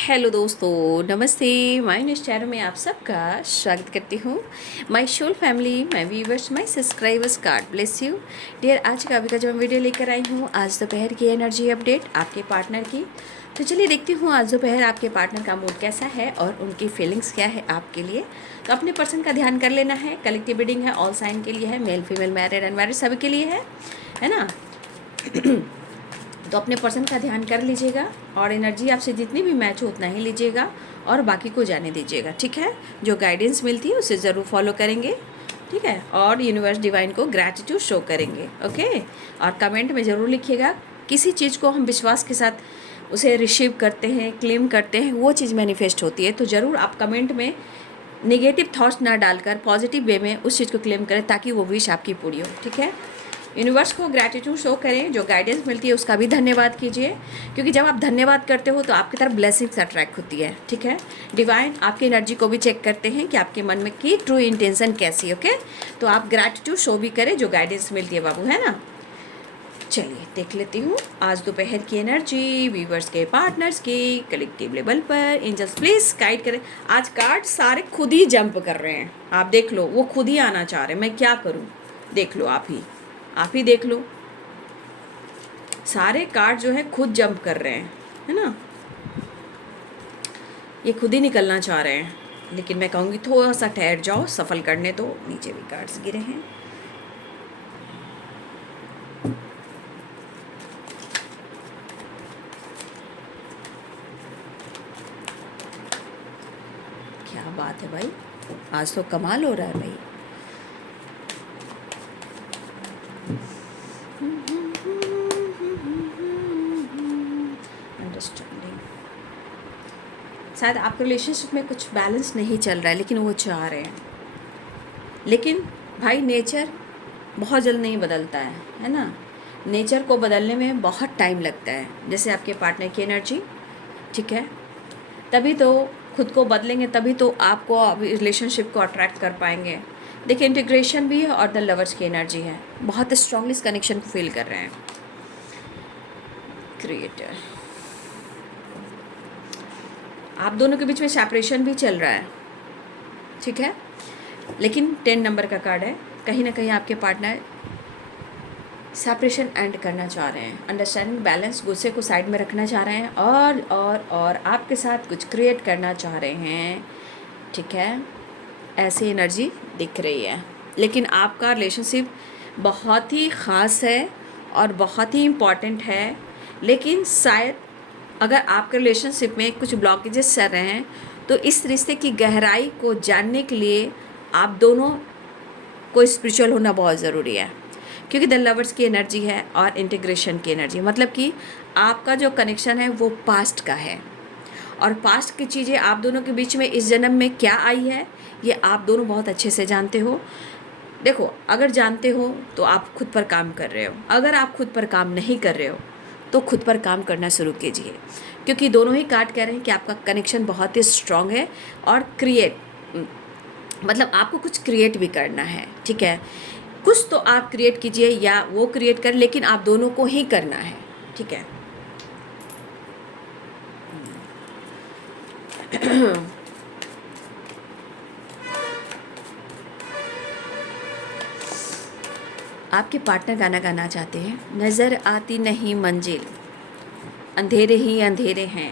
Hello दोस्तों, नमस्ते। My news channel में आप सबका स्वागत करती हूँ। My soul family, my viewers, my subscribers, God bless you dear. आज का अभी का जो मैं वीडियो लेकर आई हूँ, आज दोपहर की एनर्जी अपडेट आपके पार्टनर की। तो चलिए देखती हूँ आज दोपहर आपके पार्टनर का मूड कैसा है और उनकी फीलिंग्स क्या है आपके लिए। तो अपने पर्सन का ध्यान कर लेना है। कलेक्टिव रीडिंग है, ऑल साइन के लिए है, मेल फीमेल मैरिड अनमैरिड सभी के लिए है ना। तो अपने पर्सन का ध्यान कर लीजिएगा और एनर्जी आपसे जितनी भी मैच हो उतना ही लीजिएगा और बाकी को जाने दीजिएगा, ठीक है। जो गाइडेंस मिलती है उसे ज़रूर फॉलो करेंगे, ठीक है। और यूनिवर्स डिवाइन को ग्रैटिट्यूड शो करेंगे, ओके। और कमेंट में ज़रूर लिखिएगा, किसी चीज़ को हम विश्वास के साथ उसे रिसीव करते हैं, क्लेम करते हैं, वो चीज़ मैनिफेस्ट होती है। तो ज़रूर आप कमेंट में नेगेटिव थॉट्स ना डालकर पॉजिटिव वे में उस चीज़ को क्लेम करें ताकि वो विश आपकी पूरी हो, ठीक है। यूनिवर्स को ग्रैटिट्यूड शो करें, जो गाइडेंस मिलती है उसका भी धन्यवाद कीजिए, क्योंकि जब आप धन्यवाद करते हो तो आपकी तरफ ब्लेसिंग्स अट्रैक्ट होती है, ठीक है। डिवाइन आपकी एनर्जी को भी चेक करते हैं कि आपके मन में की ट्रू इंटेंशन कैसी है, ओके। तो आप ग्रैटिट्यूड शो भी करें, जो गाइडेंस मिलती है बाबू, है ना। चलिए देख लेती हूँ आज दोपहर की एनर्जी व्यूवर्स के पार्टनर्स की कलेक्टिव लेवल पर। एंजल्स प्लीज गाइड करें। आज कार्ड सारे खुद ही जंप कर रहे हैं, आप देख लो, वो खुद ही आना चाह रहे हैं। मैं क्या करूँ, देख लो, आप ही देख लो। सारे कार्ड जो है खुद जंप कर रहे हैं, है ना। ये खुद ही निकलना चाह रहे हैं, लेकिन मैं कहूँगी थोड़ा सा ठहर जाओ, सफल करने दो। नीचे भी कार्ड्स गिरे हैं। क्या बात है भाई, आज तो कमाल हो रहा है भाई। अंडरस्टैंडिंग, शायद आपके रिलेशनशिप में कुछ बैलेंस नहीं चल रहा है, लेकिन वो चाह रहे हैं। लेकिन भाई नेचर बहुत जल्द नहीं बदलता है ना। नेचर को बदलने में बहुत टाइम लगता है, जैसे आपके पार्टनर की एनर्जी, ठीक है। तभी तो खुद को बदलेंगे, तभी तो आपको रिलेशनशिप को अट्रैक्ट कर पाएंगे। देखिए इंटीग्रेशन भी है और द लवर्स की एनर्जी है, बहुत स्ट्रांगली इस कनेक्शन को फील कर रहे हैं। क्रिएटर, आप दोनों के बीच में सेपरेशन भी चल रहा है, ठीक है। लेकिन 10 नंबर का कार्ड है, कहीं ना कहीं आपके पार्टनर सेपरेशन एंड करना चाह रहे हैं। अंडरस्टैंडिंग, बैलेंस, गुस्से को साइड में रखना चाह रहे हैं और आपके साथ कुछ क्रिएट करना चाह रहे हैं, ठीक है। ऐसी एनर्जी दिख रही है। लेकिन आपका रिलेशनशिप बहुत ही ख़ास है और बहुत ही इम्पॉर्टेंट है। लेकिन शायद अगर आपके रिलेशनशिप में कुछ ब्लॉकेजेस चल रहे हैं, तो इस रिश्ते की गहराई को जानने के लिए आप दोनों को स्पिरिचुअल होना बहुत ज़रूरी है, क्योंकि द लवर्स की एनर्जी है और इंटीग्रेशन की एनर्जी, मतलब कि आपका जो कनेक्शन है वो पास्ट का है। और पास्ट की चीज़ें आप दोनों के बीच में इस जन्म में क्या आई है, ये आप दोनों बहुत अच्छे से जानते हो। देखो, अगर जानते हो तो आप खुद पर काम कर रहे हो, अगर आप खुद पर काम नहीं कर रहे हो तो खुद पर काम करना शुरू कीजिए, क्योंकि दोनों ही कार्ड कह रहे हैं कि आपका कनेक्शन बहुत ही स्ट्रांग है और मतलब आपको कुछ क्रिएट भी करना है, ठीक है। कुछ तो आप क्रिएट कीजिए या वो क्रिएट कर, लेकिन आप दोनों को ही करना है, ठीक है। आपके पार्टनर गाना गाना चाहते हैं। नज़र आती नहीं मंजिल, अंधेरे ही अंधेरे हैं।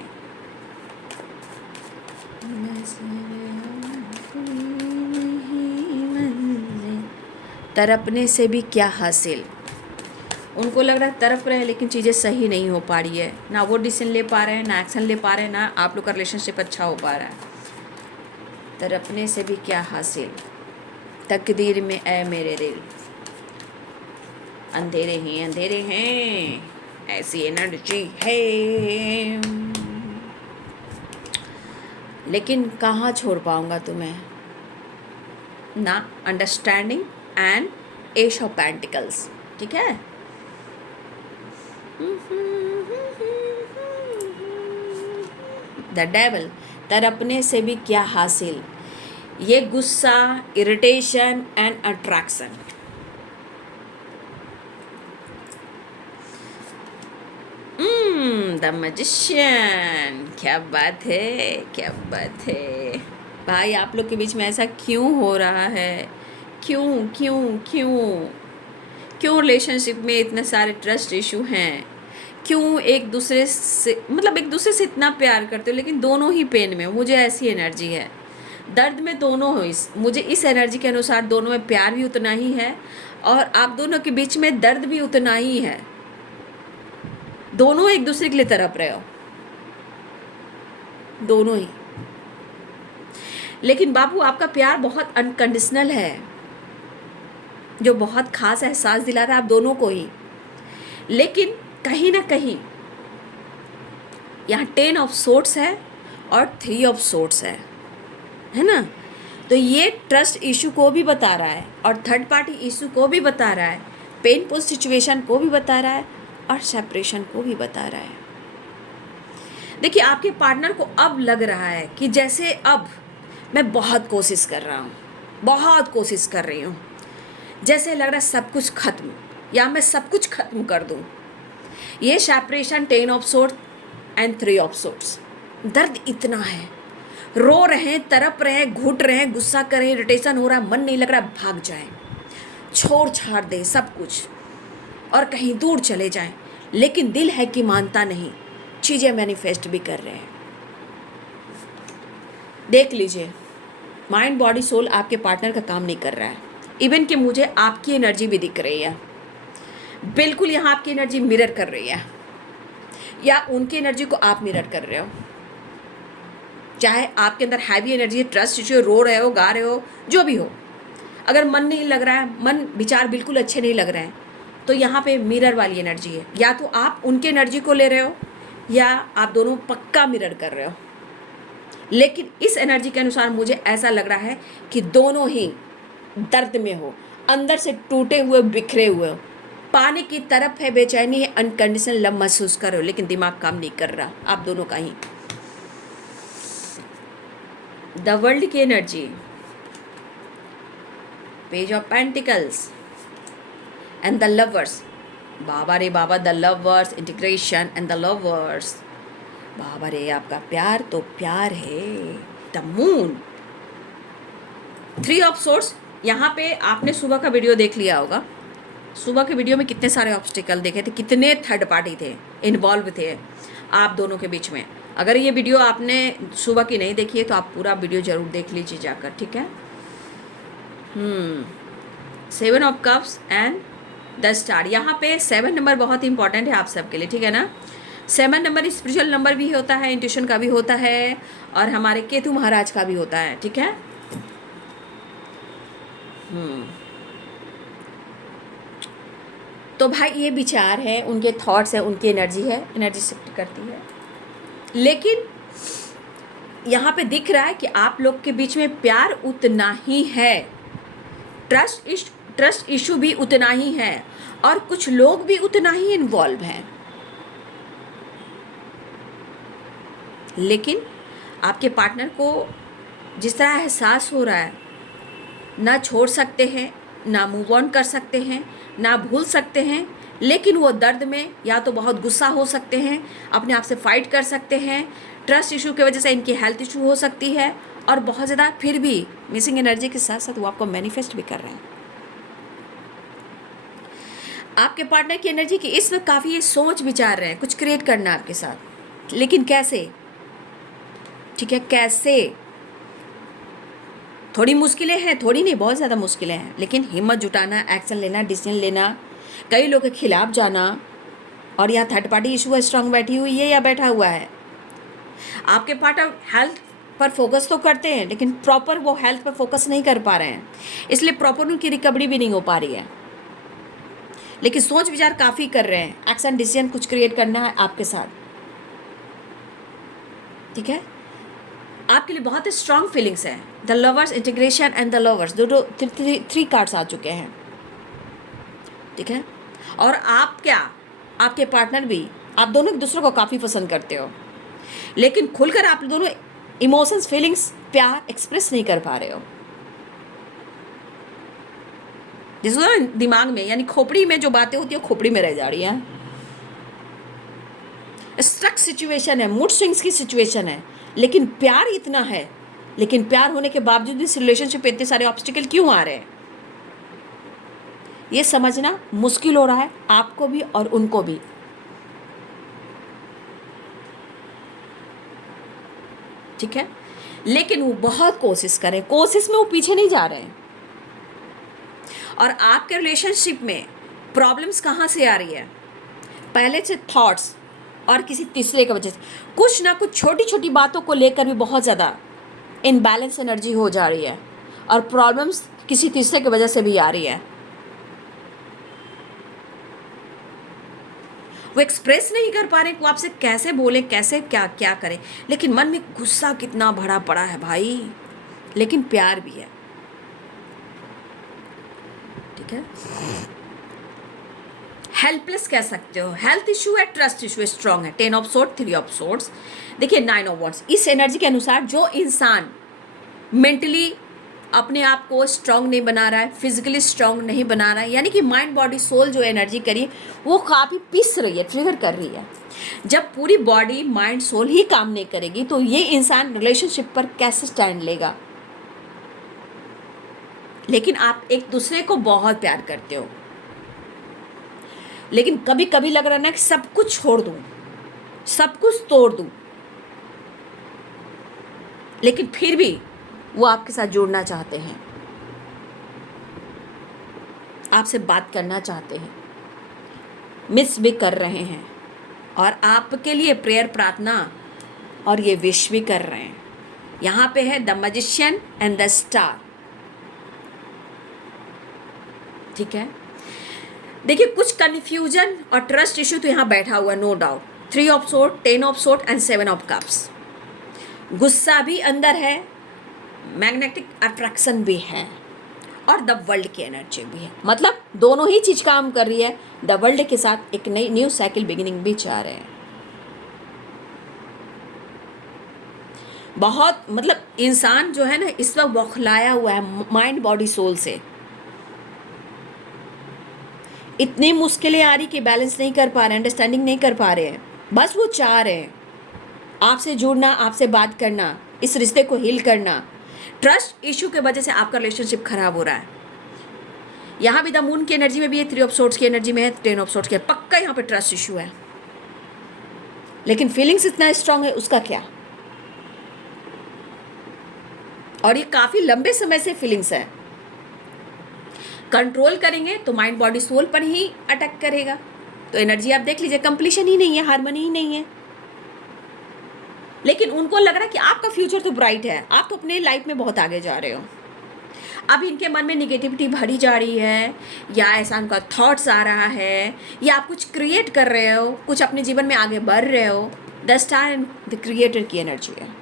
तड़पने से भी क्या हासिल। उनको लग रहा है तड़प रहे हैं, लेकिन चीज़ें सही नहीं हो पा रही है, ना वो डिसीजन ले पा रहे हैं, ना एक्शन ले पा रहे हैं, ना आप लोग का रिलेशनशिप अच्छा हो पा रहा है। तड़पने से भी क्या हासिल, तकदीर में ऐ मेरे दिल, अंधेरे ही अंधेरे हैं, ऐसी एनर्जी है। लेकिन कहाँ छोड़ पाऊँगा तुम्हें ना। Understanding and ace of pentacles, ठीक है। द डेविल, तड़पने से भी क्या हासिल, ये गुस्सा, irritation and attraction. The magician. क्या बात है, क्या बात है भाई। आप लोग के बीच में ऐसा क्यों हो रहा है? क्यों क्यों क्यों क्यों रिलेशनशिप में इतने सारे ट्रस्ट इशू हैं? क्यों एक दूसरे से मतलब एक दूसरे से इतना प्यार करते हो लेकिन दोनों ही पेन में हो? मुझे ऐसी एनर्जी है, दर्द में दोनों हो। मुझे इस एनर्जी के अनुसार दोनों में प्यार भी उतना ही है और आप दोनों के बीच में दर्द भी उतना ही है। दोनों एक दूसरे के लिए तड़प रहे हो, दोनों ही। लेकिन बाबू आपका प्यार बहुत अनकंडीशनल है, जो बहुत खास एहसास दिला रहा है आप दोनों को ही। लेकिन कहीं ना कहीं यहाँ 10 ऑफ सोर्ट्स है और 3 ऑफ सोर्ट्स है ना। तो ये ट्रस्ट इशू को भी बता रहा है और थर्ड पार्टी इशू को भी बता रहा है, पेनफुल सिचुएशन को भी बता रहा है और सेपरेशन को भी बता रहा है। देखिए आपके पार्टनर को अब लग रहा है कि जैसे अब मैं बहुत कोशिश कर रहा हूँ, बहुत कोशिश कर रही हूँ, जैसे लग रहा है सब कुछ खत्म, या मैं सब कुछ खत्म कर दूँ। ये separation 10 of sorts and 3 of sorts. दर्द इतना है, रो रहे हैं, तड़प रहे हैं, घुट रहे हैं, गुस्सा कर रहे हैं, इरिटेशन हो रहा है, मन नहीं लग रहा, भाग जाएं, छोड़ छाड़ दें सब कुछ और कहीं दूर चले जाएं। लेकिन दिल है कि मानता नहीं, चीज़ें मैनिफेस्ट भी कर रहे हैं। देख लीजिए माइंड बॉडी सोल आपके पार्टनर का काम नहीं कर रहा है। इवन कि मुझे आपकी एनर्जी भी दिख रही है, बिल्कुल यहाँ आपकी एनर्जी मिरर कर रही है या उनकी एनर्जी को आप मिरर कर रहे हो। चाहे आपके अंदर हैवी एनर्जी है, ट्रस्ट इश्यू, रो रहे हो, गा रहे हो, जो भी हो, अगर मन नहीं लग रहा है, मन विचार बिल्कुल अच्छे नहीं लग रहे हैं, तो यहाँ पे मिरर वाली एनर्जी है। या तो आप उनके एनर्जी को ले रहे हो या आप दोनों पक्का मिरर कर रहे हो। लेकिन इस एनर्जी के अनुसार मुझे ऐसा लग रहा है कि दोनों ही दर्द में हो, अंदर से टूटे हुए, बिखरे हुए हो, पाने की तरफ है, बेचैनी है, अनकंडीशनल लव महसूस कर रहे हो, लेकिन दिमाग काम नहीं कर रहा आप दोनों का ही। द वर्ल्ड की energy, page of pentacles and the lovers. बाबा रे बाबा, the lovers, integration and the lovers. बाबा रे आपका प्यार तो प्यार है। The moon, 3 of sorts. यहाँ पे आपने सुबह का वीडियो देख लिया होगा। सुबह के वीडियो में कितने सारे ऑब्स्टिकल देखे थे, कितने थर्ड पार्टी थे, इन्वॉल्व थे आप दोनों के बीच में। अगर ये वीडियो आपने सुबह की नहीं देखी है तो आप पूरा वीडियो जरूर देख लीजिए जाकर, ठीक है। 7 of cups and the star. यहाँ पे 7 नंबर बहुत इंपॉर्टेंट है आप सबके लिए, ठीक है ना। 7 नंबर स्पिरिचुअल नंबर भी होता है, इंट्यूशन का भी होता है और हमारे केतु महाराज का भी होता है, ठीक है। तो भाई ये विचार है, उनके थॉट्स है, उनकी एनर्जी है, एनर्जी शिफ्ट करती है। लेकिन यहाँ पे दिख रहा है कि आप लोग के बीच में प्यार उतना ही है, ट्रस्ट इशू भी उतना ही है और कुछ लोग भी उतना ही इन्वॉल्व हैं। लेकिन आपके पार्टनर को जिस तरह एहसास हो रहा है, ना छोड़ सकते हैं, ना मूव ऑन कर सकते हैं, ना भूल सकते हैं, लेकिन वो दर्द में या तो बहुत गुस्सा हो सकते हैं, अपने आप से फाइट कर सकते हैं, ट्रस्ट इशू की वजह से इनकी हेल्थ इशू हो सकती है और बहुत ज़्यादा फिर भी मिसिंग एनर्जी के साथ साथ वो आपको मैनिफेस्ट भी कर रहे हैं। आपके पार्टनर की एनर्जी की इसमें काफ़ी ये सोच विचार रहे हैं, कुछ क्रिएट करना है आपके साथ, लेकिन कैसे, ठीक है, कैसे। थोड़ी मुश्किलें हैं, थोड़ी नहीं, बहुत ज़्यादा मुश्किलें हैं, लेकिन हिम्मत जुटाना, एक्शन लेना, डिसीजन लेना, कई लोग के खिलाफ जाना। और यहाँ थर्ड पार्टी इशू स्ट्रांग बैठी हुई है या बैठा हुआ है। आपके पार्टनर हेल्थ पर फोकस तो करते हैं लेकिन प्रॉपर वो हेल्थ पर फोकस नहीं कर पा रहे हैं, इसलिए प्रॉपर उनकी रिकवरी भी नहीं हो पा रही है। लेकिन सोच विचार काफ़ी कर रहे हैं, एक्शन डिसीजन कुछ क्रिएट करना है आपके साथ, ठीक है। आपके लिए बहुत स्ट्रॉन्ग फीलिंग्स हैं। The lovers, integration and the lovers, दो 3 कार्ड्स आ चुके हैं, ठीक है। और आप क्या, आपके पार्टनर भी, आप दोनों एक दूसरे को काफ़ी पसंद करते हो, लेकिन खुलकर आप दोनों इमोशंस, फीलिंग्स, प्यार एक्सप्रेस नहीं कर पा रहे हो। जिसको दिमाग में यानी खोपड़ी में जो बातें होती है वो खोपड़ी में रह जा रही हैं। स्ट्रक सिचुएशन है, मूड स्विंग्स की सिचुएशन है, लेकिन प्यार इतना है, लेकिन प्यार होने के बावजूद भी इस रिलेशनशिप पे इतने सारे ऑब्स्टिकल क्यों आ रहे हैं, ये समझना मुश्किल हो रहा है आपको भी और उनको भी। ठीक है, लेकिन वो बहुत कोशिश करें, कोशिश में वो पीछे नहीं जा रहे हैं। और आपके रिलेशनशिप में प्रॉब्लम्स कहाँ से आ रही है, पहले से थॉट्स और किसी तीसरे की वजह से, कुछ ना कुछ छोटी छोटी बातों को लेकर भी बहुत ज़्यादा इनबैलेंस एनर्जी हो जा रही है, और प्रॉब्लम्स किसी तीसरे की वजह से भी आ रही है। वो एक्सप्रेस नहीं कर पा रहे कि वो आपसे कैसे बोले, कैसे क्या क्या करें, लेकिन मन में गुस्सा कितना भरा पड़ा है भाई, लेकिन प्यार भी है। ठीक है, हेल्पलेस कह सकते हो, हेल्थ इशू है, ट्रस्ट इशू स्ट्रांग है, 10 ऑफ सोर्ड, 3 ऑफ सोर्ड्स। देखिए 9 ऑफ वॉन्ड्स, इस एनर्जी के अनुसार जो इंसान मेंटली अपने आप को स्ट्रांग नहीं बना रहा है, फिजिकली स्ट्रांग नहीं बना रहा है, यानी कि माइंड बॉडी सोल जो एनर्जी करी वो काफ़ी पिस रही है, ट्रिगर कर रही है। जब पूरी बॉडी माइंड सोल ही काम नहीं करेगी तो ये इंसान रिलेशनशिप पर कैसे स्टैंड लेगा। लेकिन आप एक दूसरे को बहुत प्यार करते हो, लेकिन कभी कभी लग रहा है ना कि सब कुछ छोड़ दूं, सब कुछ तोड़ दूं, लेकिन फिर भी वो आपके साथ जुड़ना चाहते हैं, आपसे बात करना चाहते हैं, मिस भी कर रहे हैं, और आपके लिए प्रेयर प्रार्थना और ये विश भी कर रहे हैं। यहाँ पे है the magician and the star. ठीक है, देखिए कुछ कन्फ्यूजन और ट्रस्ट इश्यू तो यहाँ बैठा हुआ, no doubt. 3 of sword, 10 of sword and 7 of cups. गुस्सा भी अंदर है, मैग्नेटिक अट्रैक्शन भी है, और द वर्ल्ड की एनर्जी भी है। मतलब दोनों ही चीज काम कर रही है। द वर्ल्ड के साथ एक नई न्यू साइकिल बिगिनिंग भी चाह रहे हैं। बहुत मतलब इंसान जो है ना इस वक्त बौखलाया हुआ है माइंड बॉडी सोल से। इतनी मुश्किलें आ रही कि बैलेंस नहीं कर पा रहे, अंडरस्टैंडिंग नहीं कर पा रहे हैं। बस वो चाह रहे हैं आपसे जुड़ना, आपसे बात करना, इस रिश्ते को हील करना। ट्रस्ट इशू के वजह से आपका रिलेशनशिप खराब हो रहा है। यहाँ भी द मून की एनर्जी में भी है, 3 ऑफ सोर्ड्स की एनर्जी में है, 10 ऑफ सोर्ड्स की, पक्का यहाँ पे ट्रस्ट इशू है। लेकिन फीलिंग्स इतना स्ट्रांग है, उसका क्या। और ये काफी लंबे समय से फीलिंग्स है। कंट्रोल करेंगे तो माइंड बॉडी सोल पर ही अटैक करेगा। तो एनर्जी आप देख लीजिए, कंप्लीशन ही नहीं है, हार्मनी ही नहीं है। लेकिन उनको लग रहा है कि आपका फ्यूचर तो ब्राइट है, आप तो अपने लाइफ में बहुत आगे जा रहे हो। अब इनके मन में निगेटिविटी भरी जा रही है, या ऐसा उनका थॉट्स आ रहा है, या आप कुछ क्रिएट कर रहे हो, कुछ अपने जीवन में आगे बढ़ रहे हो। The star and the creator की एनर्जी है।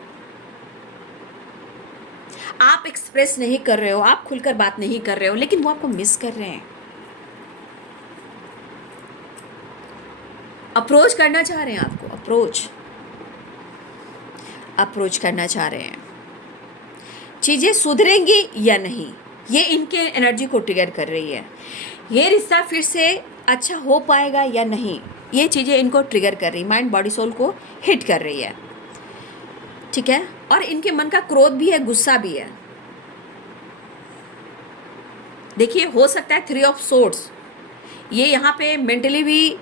आप एक्सप्रेस नहीं कर रहे हो, आप खुलकर बात नहीं कर रहे हो, लेकिन वो आपको मिस कर रहे हैं। अप्रोच करना चाह रहे हैं, आपको अप्रोच करना चाह रहे हैं। चीज़ें सुधरेंगी या नहीं, ये इनके एनर्जी को ट्रिगर कर रही है। ये रिश्ता फिर से अच्छा हो पाएगा या नहीं, ये चीज़ें इनको ट्रिगर कर रही, माइंड बॉडी सोल को हिट कर रही है। ठीक है, और इनके मन का क्रोध भी है, गुस्सा भी है। देखिए हो सकता है 3 ऑफ सोर्ड्स, ये यहाँ पे मेंटली भी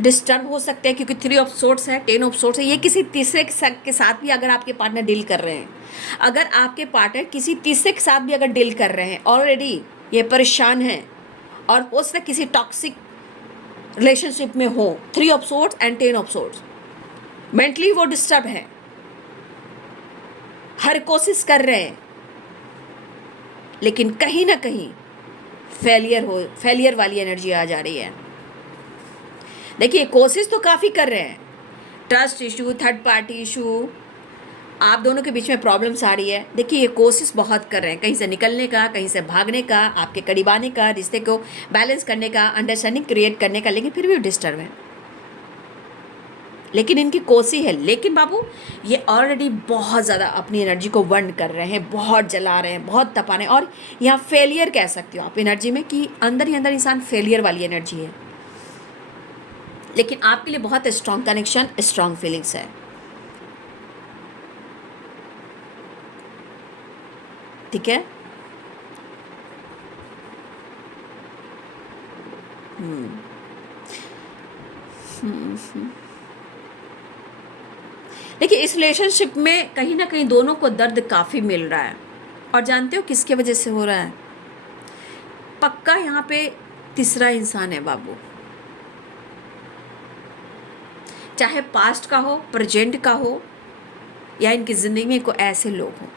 डिस्टर्ब हो सकते हैं, क्योंकि 3 ऑफ सोर्ड्स है, 10 ऑफ सोर्ड्स है। ये किसी तीसरे के साथ भी अगर आपके पार्टनर डील कर रहे हैं, अगर आपके पार्टनर किसी तीसरे के साथ भी अगर डील कर रहे हैं, ऑलरेडी ये परेशान है और हो सकता है किसी टॉक्सिक रिलेशनशिप में हो। 3 of swords and 10 of swords, mentally वो डिस्टर्ब है, हर कोशिश कर रहे हैं, लेकिन कहीं ना कहीं फेलियर वाली एनर्जी आ जा रही है। देखिए कोशिश तो काफ़ी कर रहे हैं, trust issue, third party issue, आप दोनों के बीच में प्रॉब्लम्स आ रही है। देखिए ये कोशिश बहुत कर रहे हैं, कहीं से निकलने का, कहीं से भागने का, आपके करीब आने का, रिश्ते को बैलेंस करने का, अंडरस्टैंडिंग क्रिएट करने का, लेकिन फिर भी डिस्टर्ब है। लेकिन इनकी कोशिश है, लेकिन बाबू ये ऑलरेडी बहुत ज़्यादा अपनी एनर्जी को बर्न कर रहे हैं, बहुत जला रहे हैं, बहुत तपा रहे हैं। और यहाँ फेलियर कह सकते हो आप एनर्जी में, कि अंदर ही अंदर इंसान फेलियर वाली एनर्जी है। लेकिन आपके लिए बहुत स्ट्रॉन्ग कनेक्शन, स्ट्रॉन्ग फीलिंग्स है। ठीक है। देखिए, इस रिलेशनशिप में कहीं ना कहीं दोनों को दर्द काफ़ी मिल रहा है, और जानते हो किसके वजह से हो रहा है? पक्का यहाँ पे तीसरा इंसान है बाबू, चाहे पास्ट का हो, प्रेजेंट का हो, या इनकी ज़िंदगी में कोई ऐसे लोग हों।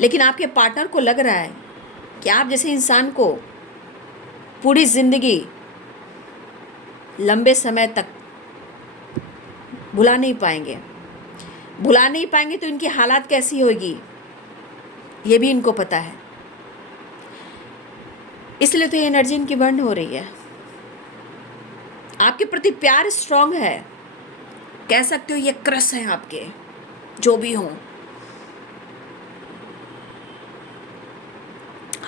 लेकिन आपके पार्टनर को लग रहा है कि आप जैसे इंसान को पूरी ज़िंदगी, लंबे समय तक भुला नहीं पाएंगे। भुला नहीं पाएंगे तो इनकी हालात कैसी होगी, ये भी इनको पता है। इसलिए तो ये एनर्जी इनकी बर्न हो रही है। आपके प्रति प्यार स्ट्रांग है, कह सकते हो ये क्रश है आपके, जो भी हो।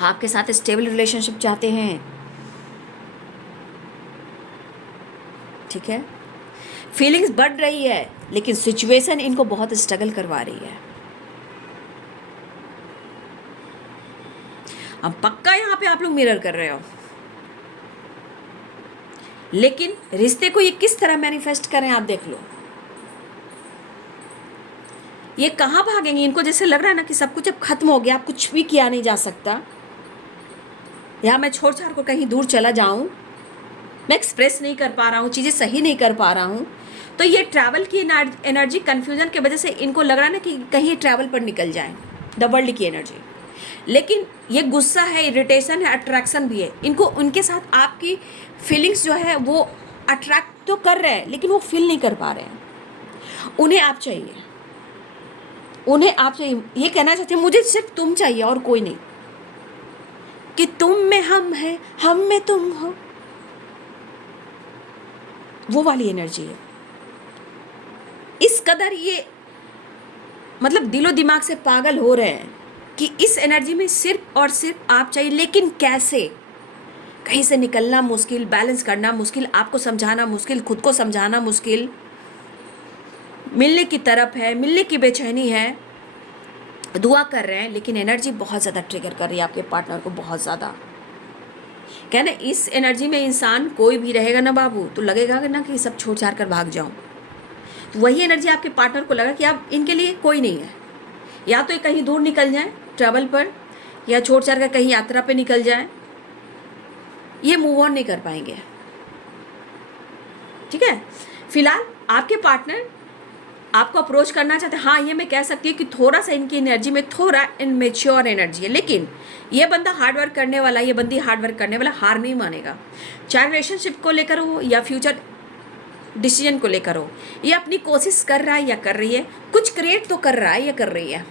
आपके साथ स्टेबल रिलेशनशिप चाहते हैं। ठीक है। फीलिंग्स बढ़ रही है, लेकिन सिचुएशन इनको बहुत स्ट्रगल करवा रही है। अब पक्का यहाँ पे आप लोग मिरर कर रहे हो, लेकिन रिश्ते को ये किस तरह मैनिफेस्ट करें आप देख लो। ये कहाँ भागेंगे? इनको जैसे लग रहा है ना कि सब कुछ अब खत्म हो गया, अब कुछ भी किया नहीं जा सकता, या मैं छोड़ छाड़ को कहीं दूर चला जाऊं, मैं एक्सप्रेस नहीं कर पा रहा हूँ, चीज़ें सही नहीं कर पा रहा हूँ। तो ये ट्रैवल की एनर्जी, कन्फ्यूजन की वजह से इनको लग रहा है ना कि कहीं ट्रैवल पर निकल जाए, द वर्ल्ड की एनर्जी। लेकिन ये गुस्सा है, इरिटेशन है, अट्रैक्शन भी है। इनको उनके साथ आपकी फीलिंग्स जो है वो अट्रैक्ट तो कर रहे हैं, लेकिन वो फील नहीं कर पा रहे हैं। उन्हें आप चाहिए, उन्हें आप चाहिए। ये कहना चाहते हैं मुझे सिर्फ तुम चाहिए और कोई नहीं, कि तुम में हम हैं, हम में तुम हो, वो वाली एनर्जी है। इस कदर ये मतलब दिलो दिमाग से पागल हो रहे हैं कि इस एनर्जी में सिर्फ और सिर्फ आप चाहिए। लेकिन कैसे? कहीं से निकलना मुश्किल, बैलेंस करना मुश्किल, आपको समझाना मुश्किल, खुद को समझाना मुश्किल, मिलने की तरफ है, मिलने की बेचैनी है, दुआ कर रहे हैं, लेकिन एनर्जी बहुत ज़्यादा ट्रिगर कर रही है आपके पार्टनर को, बहुत ज़्यादा। क्या ना, इस एनर्जी में इंसान कोई भी रहेगा ना बाबू, तो लगेगा ना कि सब छोड़ छाड़ कर भाग जाऊं। तो वही एनर्जी आपके पार्टनर को लगा कि आप इनके लिए कोई नहीं है, या तो ये कहीं दूर निकल जाए ट्रैवल पर, या छोड़ छाड़ कर कहीं यात्रा पे निकल जाए, ये मूव ऑन नहीं कर पाएंगे। ठीक है। फिलहाल आपके पार्टनर आपको अप्रोच करना चाहते हैं। हाँ, ये मैं कह सकती हूँ कि थोड़ा सा इनकी एनर्जी में थोड़ा इनमेच्योर एनर्जी है, लेकिन ये बंदा हार्ड वर्क करने वाला, ये बंदी हार्ड वर्क करने वाला, हार नहीं मानेगा। चाहे रिलेशनशिप को लेकर हो या फ्यूचर डिसीजन को लेकर हो, ये अपनी कोशिश कर रहा है या कर रही है, कुछ क्रिएट तो कर रहा है या कर रही है।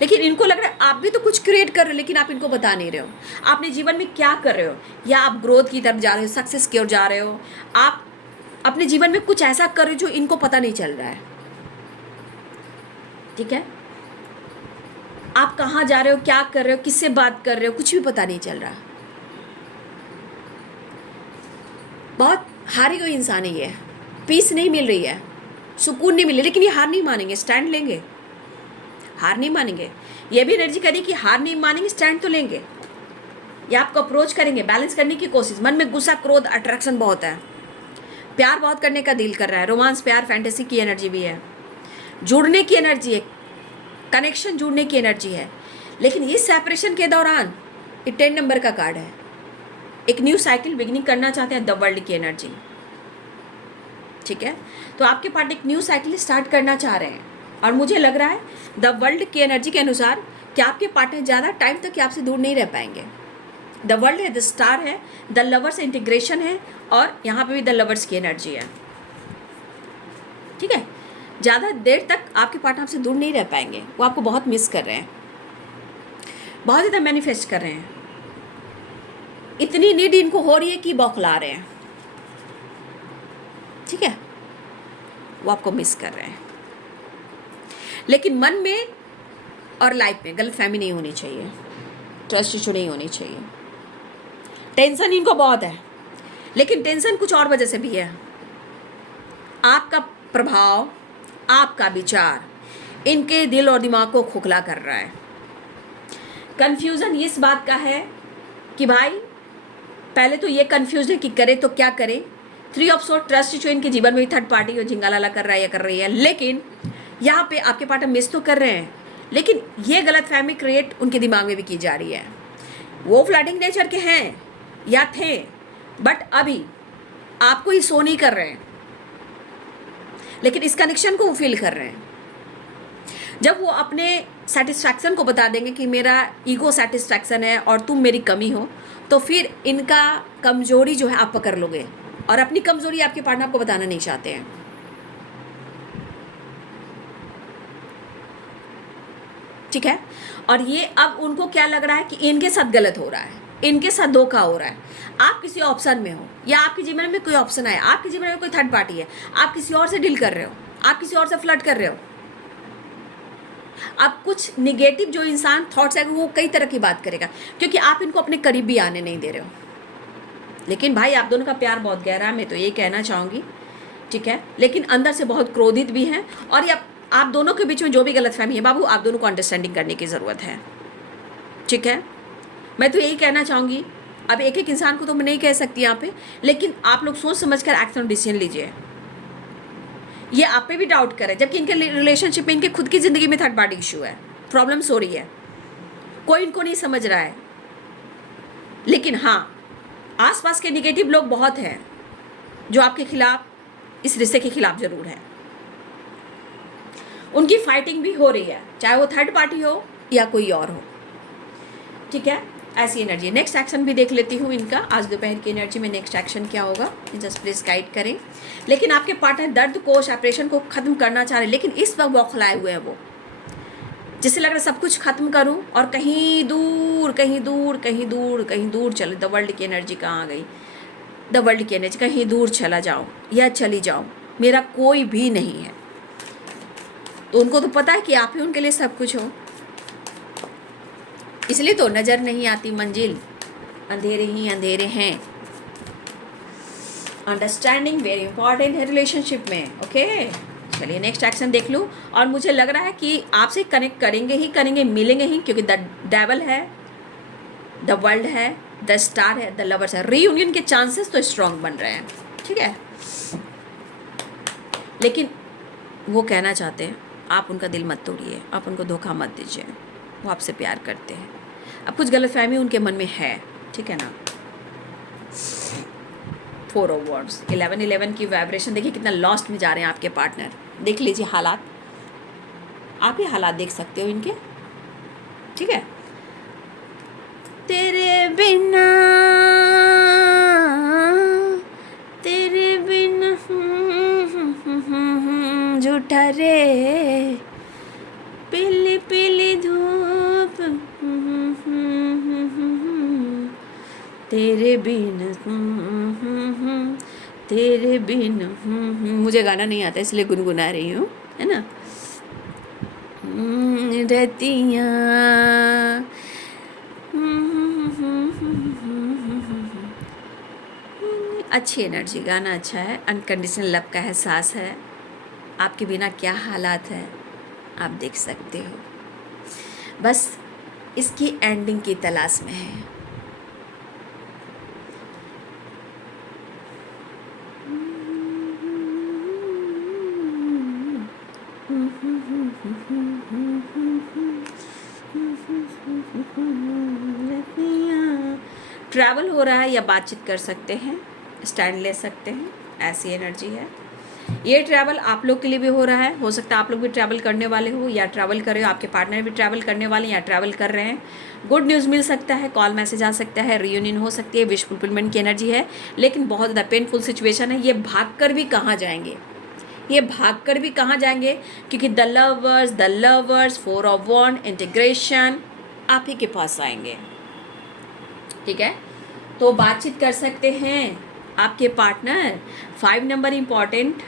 लेकिन इनको लग रहा है आप भी तो कुछ क्रिएट कर रहे हो, लेकिन आप इनको बता नहीं रहे हो आप अपने जीवन में क्या कर रहे हो, या आप ग्रोथ की तरफ जा रहे हो, सक्सेस की ओर जा रहे हो, आप अपने जीवन में कुछ ऐसा कर रहे हो जो इनको पता नहीं चल रहा है। ठीक है। आप कहाँ जा रहे हो, क्या कर रहे हो, किससे बात कर रहे हो, कुछ भी पता नहीं चल रहा। बहुत हारी हुई इंसान है ये, पीस नहीं मिल रही है, सुकून नहीं मिल रही, लेकिन ये हार नहीं मानेंगे, स्टैंड लेंगे, हार नहीं मानेंगे। ये भी एनर्जी करी कि हार नहीं मानेंगे, स्टैंड तो लेंगे। ये आपको अप्रोच करेंगे, बैलेंस करने की कोशिश। मन में गुस्सा, क्रोध, अट्रैक्शन बहुत है, प्यार बहुत करने का दिल कर रहा है, रोमांस, प्यार, फैंटेसी की एनर्जी भी है, जुड़ने की एनर्जी है, कनेक्शन जुड़ने की एनर्जी है। लेकिन इस सेपरेशन के दौरान ये 10 नंबर का कार्ड है, एक न्यू साइकिल बिगिनिंग करना चाहते हैं, द वर्ल्ड की एनर्जी। ठीक है। तो आपके पार्ट एक न्यू साइकिल स्टार्ट करना चाह रहे हैं, और मुझे लग रहा है द वर्ल्ड की एनर्जी के अनुसार कि आपके पार्टनर ज़्यादा टाइम तक आपसे दूर नहीं रह पाएंगे। द वर्ल्ड है, द स्टार है, द लवर्स इंटीग्रेशन है, और यहाँ पे भी द लवर्स की एनर्जी है। ठीक है। ज़्यादा देर तक आपके पार्टनर आपसे दूर नहीं रह पाएंगे, वो आपको बहुत मिस कर रहे हैं, बहुत ज़्यादा मैनिफेस्ट कर रहे हैं, इतनी नीड इनको हो रही है कि बौखला रहे हैं। ठीक है। वो आपको मिस कर रहे हैं, लेकिन मन में और लाइफ में गलतफहमी नहीं होनी चाहिए, ट्रस्ट इशू नहीं होनी चाहिए। टेंशन इनको बहुत है, लेकिन टेंशन कुछ और वजह से भी है। आपका प्रभाव, आपका विचार इनके दिल और दिमाग को खोखला कर रहा है। कन्फ्यूज़न इस बात का है कि भाई पहले तो ये कन्फ्यूज है कि करे तो क्या करे। 3 ऑफ सोर्ड, ट्रस्ट इशू इनके जीवन में भी थर्ड पार्टी को झिंगालाला कर रहा है या कर रही है, लेकिन यहाँ पे आपके पार्टनर मिस तो कर रहे हैं, लेकिन ये गलत फहमी क्रिएट उनके दिमाग में भी की जा रही है। वो फ्लर्टिंग नेचर के हैं या थे, बट अभी आपको ही शो नहीं कर रहे हैं, लेकिन इस कनेक्शन को वो फील कर रहे हैं। जब वो अपने सेटिस्फैक्शन को बता देंगे कि मेरा ईगो सेटिस्फैक्शन है और तुम मेरी कमी हो, तो फिर इनका कमजोरी जो है आप पकड़ लोगे, और अपनी कमजोरी आपके पार्टनर को बताना नहीं चाहते हैं। ठीक है, और ये अब उनको क्या लग रहा है कि इनके साथ गलत हो रहा है, इनके साथ धोखा हो रहा है। आप किसी ऑप्शन में हो या आपके जीवन में कोई ऑप्शन आया, आपके जीवन में कोई थर्ड पार्टी है, आप किसी और से डील कर रहे हो, आप किसी और से फ्लर्ट कर रहे हो। अब कुछ निगेटिव जो इंसान थॉट्स है वो कई तरह की बात करेगा, क्योंकि आप इनको अपने करीब भी आने नहीं दे रहे हो। लेकिन भाई आप दोनों का प्यार बहुत गहरा है, मैं तो ये कहना चाहूँगी। ठीक है, लेकिन अंदर से बहुत क्रोधित भी हैं, और ये आप दोनों के बीच में जो भी गलतफहमी है बाबू, आप दोनों को अंडरस्टैंडिंग करने की ज़रूरत है। ठीक है, मैं तो यही कहना चाहूँगी। अब एक एक इंसान को तो मैं नहीं कह सकती यहाँ पे, लेकिन आप लोग सोच समझ कर एक्शन डिसीजन लीजिए। ये आप पे भी डाउट करे, जबकि इनके रिलेशनशिप में, इनके खुद की ज़िंदगी में थर्ड पार्टी इशू है, प्रॉब्लम्स हो रही है, कोई इनको नहीं समझ रहा है। लेकिन हाँ, आसपास के निगेटिव लोग बहुत हैं जो आपके खिलाफ, इस रिश्ते के खिलाफ जरूर है। उनकी फाइटिंग भी हो रही है, चाहे वो थर्ड पार्टी हो या कोई और हो। ठीक है, ऐसी एनर्जी। नेक्स्ट एक्शन भी देख लेती हूँ इनका, आज दोपहर की एनर्जी में नेक्स्ट एक्शन क्या होगा, जस्ट प्लीज गाइड करें। लेकिन आपके पार्टनर दर्द को, सेपरेशन को खत्म करना चाह रहे, लेकिन इस वक्त बौखलाए हुए हैं वो, जिससे लग रहा है सब कुछ खत्म करूं और कहीं दूर कहीं दूर कहीं दूर कहीं दूर चले। द वर्ल्ड की एनर्जी कहाँ गई? द वर्ल्ड की एनर्जी, कहीं दूर चला जाओ या चली जाओ, मेरा कोई भी नहीं है। तो उनको तो पता है कि आप ही उनके लिए सब कुछ हो, इसलिए तो नज़र नहीं आती मंजिल, अंधेरे ही अंधेरे हैं। अंडरस्टैंडिंग वेरी इंपॉर्टेंट है रिलेशनशिप में। ओके, चलिए नेक्स्ट एक्शन देख लूँ। और मुझे लग रहा है कि आपसे कनेक्ट करेंगे ही करेंगे, मिलेंगे ही, क्योंकि द डेवल है, द वर्ल्ड है, द स्टार है, द लवर्स है। रीयूनियन के चांसेस तो स्ट्रांग बन रहे हैं। ठीक है, लेकिन वो कहना चाहते हैं आप उनका दिल मत तोड़िए, आप उनको धोखा मत दीजिए, वो आपसे प्यार करते हैं। अब कुछ गलतफहमी उनके मन में है, ठीक है ना। 4 ऑफ वॉन्ड्स, 11 की वाइब्रेशन देखिए, कितना लॉस्ट में जा रहे हैं आपके पार्टनर। देख लीजिए हालात, आप ही हालात देख सकते हो इनके। ठीक है, तेरे बिना झूठा रे, पीली पीली धूप, तेरे बिन, तेरे बिन। मुझे गाना नहीं आता इसलिए गुनगुना रही हूँ, है ना। रतियाँ अच्छी एनर्जी, गाना अच्छा है, अनकंडीशनल लव का एहसास है। आपके बिना क्या हालात है आप देख सकते हो, बस इसकी एंडिंग की तलाश में है। ट्रैवल हो रहा है या बातचीत कर सकते हैं, स्टैंड ले सकते हैं, ऐसी एनर्जी है। ये ट्रैवल आप लोग के लिए भी हो रहा है, हो सकता है आप लोग भी ट्रैवल करने वाले हो या ट्रैवल कर रहे हो, आपके पार्टनर भी ट्रैवल करने वाले या ट्रैवल कर रहे हैं। गुड न्यूज़ मिल सकता है, कॉल मैसेज आ सकता है, रियूनियन हो सकती है, विश फुलफिलमेंट की एनर्जी है। लेकिन बहुत ज़्यादा पेनफुल सिचुएशन है, ये भाग कर भी कहाँ जाएंगे, ये भाग कर भी कहाँ जाएंगे, क्योंकि the lovers 4 of wand, integration आप ही के पास आएंगे। ठीक है, तो बातचीत कर सकते हैं आपके पार्टनर। 5 नंबर इम्पॉर्टेंट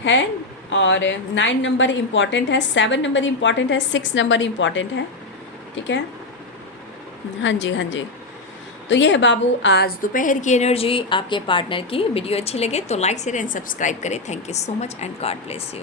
है और 9 नंबर इम्पॉर्टेंट है, 7 नंबर इम्पॉर्टेंट है, 6 नंबर इम्पॉर्टेंट है। ठीक है, हाँ जी हाँ जी। तो ये है बाबू आज दोपहर की एनर्जी आपके पार्टनर की। वीडियो अच्छी लगे तो लाइक शेयर एंड सब्सक्राइब करें। Thank you so much and God bless you.